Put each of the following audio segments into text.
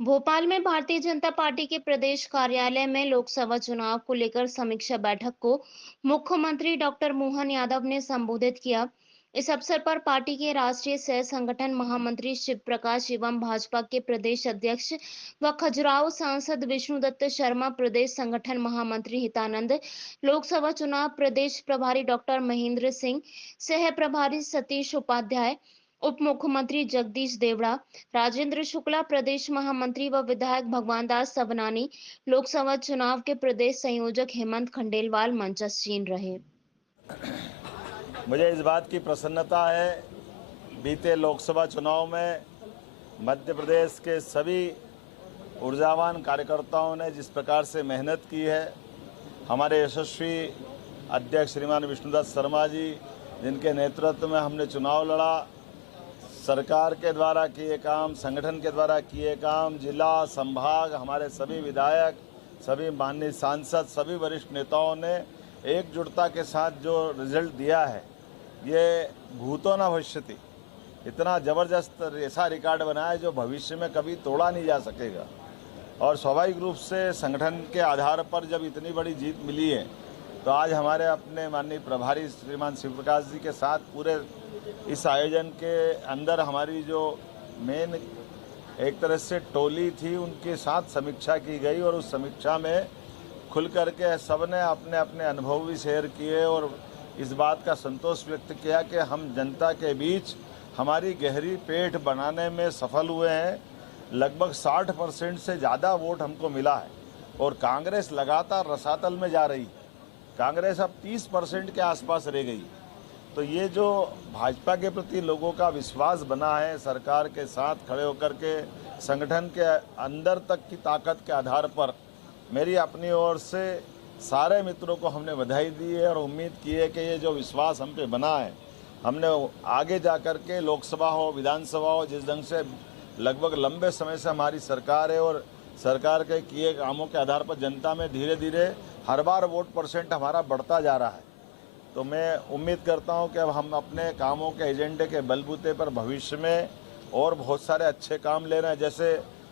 भोपाल में भारतीय जनता पार्टी के प्रदेश कार्यालय में लोकसभा चुनाव को लेकर समीक्षा बैठक को मुख्यमंत्री डॉक्टर मोहन यादव ने संबोधित किया। इस अवसर पर पार्टी के राष्ट्रीय सह संगठन महामंत्री शिव प्रकाश एवं भाजपा के प्रदेश अध्यक्ष व खजुराहो सांसद विष्णुदत्त शर्मा, प्रदेश संगठन महामंत्री हितानंद, लोकसभा चुनाव प्रदेश प्रभारी डॉक्टर महेंद्र सिंह, सह प्रभारी सतीश उपाध्याय, उप मुख्यमंत्री जगदीश देवड़ा, राजेंद्र शुक्ला, प्रदेश महामंत्री व विधायक भगवान दास सबनानी, लोकसभा चुनाव के प्रदेश संयोजक हेमंत खंडेलवाल मंचस्थ रहे। मुझे इस बात की प्रसन्नता है, बीते लोकसभा चुनाव में मध्य प्रदेश के सभी ऊर्जावान कार्यकर्ताओं ने जिस प्रकार से मेहनत की है, हमारे यशस्वी अध्यक्ष श्रीमान विष्णुदत्त शर्मा जी जिनके नेतृत्व में हमने चुनाव लड़ा, सरकार के द्वारा किए काम, संगठन के द्वारा किए काम, जिला संभाग, हमारे सभी विधायक, सभी माननीय सांसद, सभी वरिष्ठ नेताओं ने एकजुटता के साथ जो रिजल्ट दिया है, ये भूतो न भविष्यति, इतना ज़बरदस्त ऐसा रिकॉर्ड बनाया है जो भविष्य में कभी तोड़ा नहीं जा सकेगा। और स्वाभाविक रूप से संगठन के आधार पर जब इतनी बड़ी जीत मिली है, तो आज हमारे अपने माननीय प्रभारी श्रीमान शिव प्रकाश जी के साथ पूरे इस आयोजन के अंदर हमारी जो मेन एक तरह से टोली थी, उनके साथ समीक्षा की गई और उस समीक्षा में खुल करके सबने अपने अपने अनुभव भी शेयर किए और इस बात का संतोष व्यक्त किया कि हम जनता के बीच हमारी गहरी पेठ बनाने में सफल हुए हैं। लगभग 60% से ज़्यादा वोट हमको मिला है और कांग्रेस लगातार रसातल में जा रही है। कांग्रेस अब 30% के आसपास रह गई। तो ये जो भाजपा के प्रति लोगों का विश्वास बना है, सरकार के साथ खड़े होकर के संगठन के अंदर तक की ताकत के आधार पर, मेरी अपनी ओर से सारे मित्रों को हमने बधाई दी है और उम्मीद की है कि ये जो विश्वास हम पे बना है, हमने आगे जा कर के लोकसभा हो, विधानसभा हो, जिस ढंग से लगभग लंबे समय से हमारी सरकार है और सरकार के किए कामों के आधार पर जनता में धीरे धीरे हर बार वोट परसेंट हमारा बढ़ता जा रहा है। तो मैं उम्मीद करता हूं कि अब हम अपने कामों के एजेंडे के बलबूते पर भविष्य में और बहुत सारे अच्छे काम ले रहे हैं। जैसे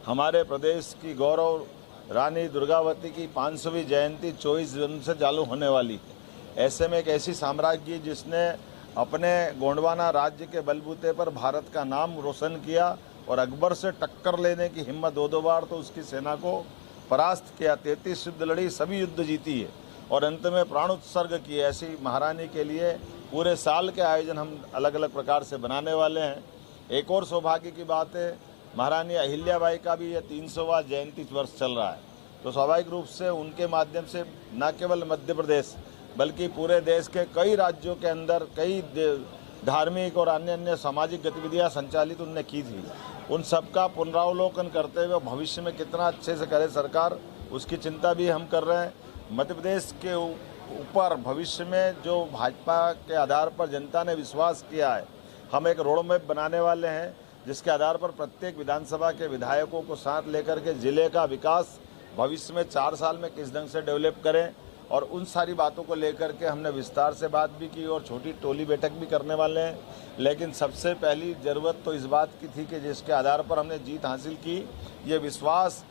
हमारे प्रदेश की गौरव रानी दुर्गावती की 500वीं जयंती 24 जून से चालू होने वाली है। ऐसे में एक ऐसी साम्राज्य जिसने अपने गोंडवाना राज्य के बलबूते पर भारत का नाम रोशन किया और अकबर से टक्कर लेने की हिम्मत दो बार तो उसकी सेना को परास्त किया, 33 युद्ध लड़ी, सभी युद्ध जीती है और अंत में प्राण उत्सर्ग किए, ऐसी महारानी के लिए पूरे साल के आयोजन हम अलग अलग प्रकार से बनाने वाले हैं। एक और सौभाग्य की बात है, महारानी अहिल्याबाई का भी ये 300वां जयंती वर्ष चल रहा है। तो स्वाभाविक रूप से उनके माध्यम से न केवल मध्य प्रदेश बल्कि पूरे देश के कई राज्यों के अंदर कई धार्मिक और अन्य अन्य सामाजिक गतिविधियां संचालित उनने की थी। उन सबका पुनरावलोकन करते हुए भविष्य में कितना अच्छे से करे सरकार, उसकी चिंता भी हम कर रहे हैं। मध्य प्रदेश के ऊपर भविष्य में जो भाजपा के आधार पर जनता ने विश्वास किया है, हम एक रोड मैप बनाने वाले हैं जिसके आधार पर प्रत्येक विधानसभा के विधायकों को साथ लेकर के जिले का विकास भविष्य में 4 साल में किस ढंग से डेवलप करें, और उन सारी बातों को लेकर के हमने विस्तार से बात भी की और छोटी टोली बैठक भी करने वाले हैं। लेकिन सबसे पहली ज़रूरत तो इस बात की थी कि जिसके आधार पर हमने जीत हासिल की, ये विश्वास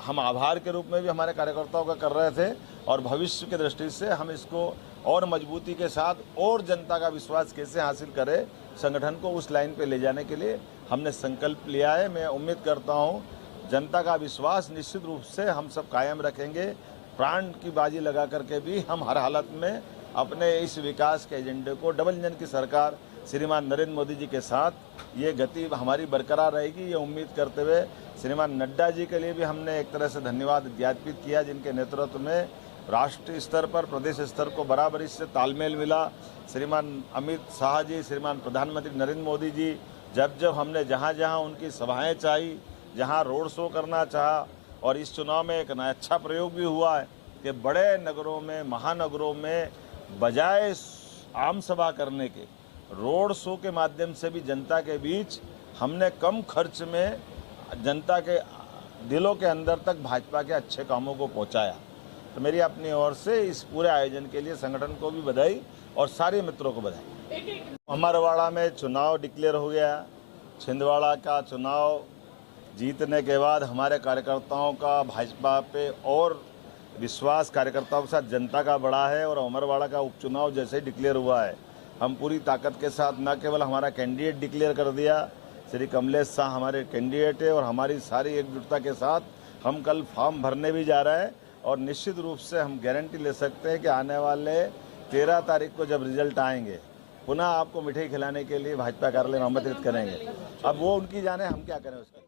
हम आभार के रूप में भी हमारे कार्यकर्ताओं का कर रहे थे और भविष्य की दृष्टि से हम इसको और मजबूती के साथ और जनता का विश्वास कैसे हासिल करें, संगठन को उस लाइन पे ले जाने के लिए हमने संकल्प लिया है। मैं उम्मीद करता हूँ जनता का विश्वास निश्चित रूप से हम सब कायम रखेंगे। प्राण की बाजी लगा करके भी हम हर हालत में अपने इस विकास के एजेंडे को, डबल इंजन की सरकार श्रीमान नरेंद्र मोदी जी के साथ ये गति हमारी बरकरार रहेगी, ये उम्मीद करते हुए श्रीमान नड्डा जी के लिए भी हमने एक तरह से धन्यवाद ज्ञापित किया, जिनके नेतृत्व में राष्ट्रीय स्तर पर प्रदेश स्तर को बराबरी से तालमेल मिला। श्रीमान अमित शाह जी, श्रीमान प्रधानमंत्री नरेंद्र मोदी जी, जब जब हमने जहाँ जहाँ उनकी सभाएँ चाही, जहाँ रोड शो करना चाहा, और इस चुनाव में एक अच्छा प्रयोग भी हुआ है कि बड़े नगरों में, महानगरों में बजाय आम सभा करने के रोड शो के माध्यम से भी जनता के बीच हमने कम खर्च में जनता के दिलों के अंदर तक भाजपा के अच्छे कामों को पहुंचाया। तो मेरी अपनी ओर से इस पूरे आयोजन के लिए संगठन को भी बधाई और सारे मित्रों को बधाई। अमरवाड़ा में चुनाव डिक्लेयर हो गया, छिंदवाड़ा का चुनाव जीतने के बाद हमारे कार्यकर्ताओं का भाजपा पे और विश्वास कार्यकर्ताओं के साथ जनता का बड़ा है। और अमरवाड़ा का उपचुनाव जैसे ही डिक्लेयर हुआ है, हम पूरी ताकत के साथ न केवल हमारा कैंडिडेट डिक्लेयर कर दिया, श्री कमलेश शाह हमारे कैंडिडेट है, और हमारी सारी एकजुटता के साथ हम कल फॉर्म भरने भी जा रहे हैं। और निश्चित रूप से हम गारंटी ले सकते हैं कि आने वाले 13 तारीख को जब रिजल्ट आएंगे, पुनः आपको मिठाई खिलाने के लिए भाजपा कार्यालय में आमंत्रित करेंगे। अब वो उनकी जाने, हम क्या करें उसका।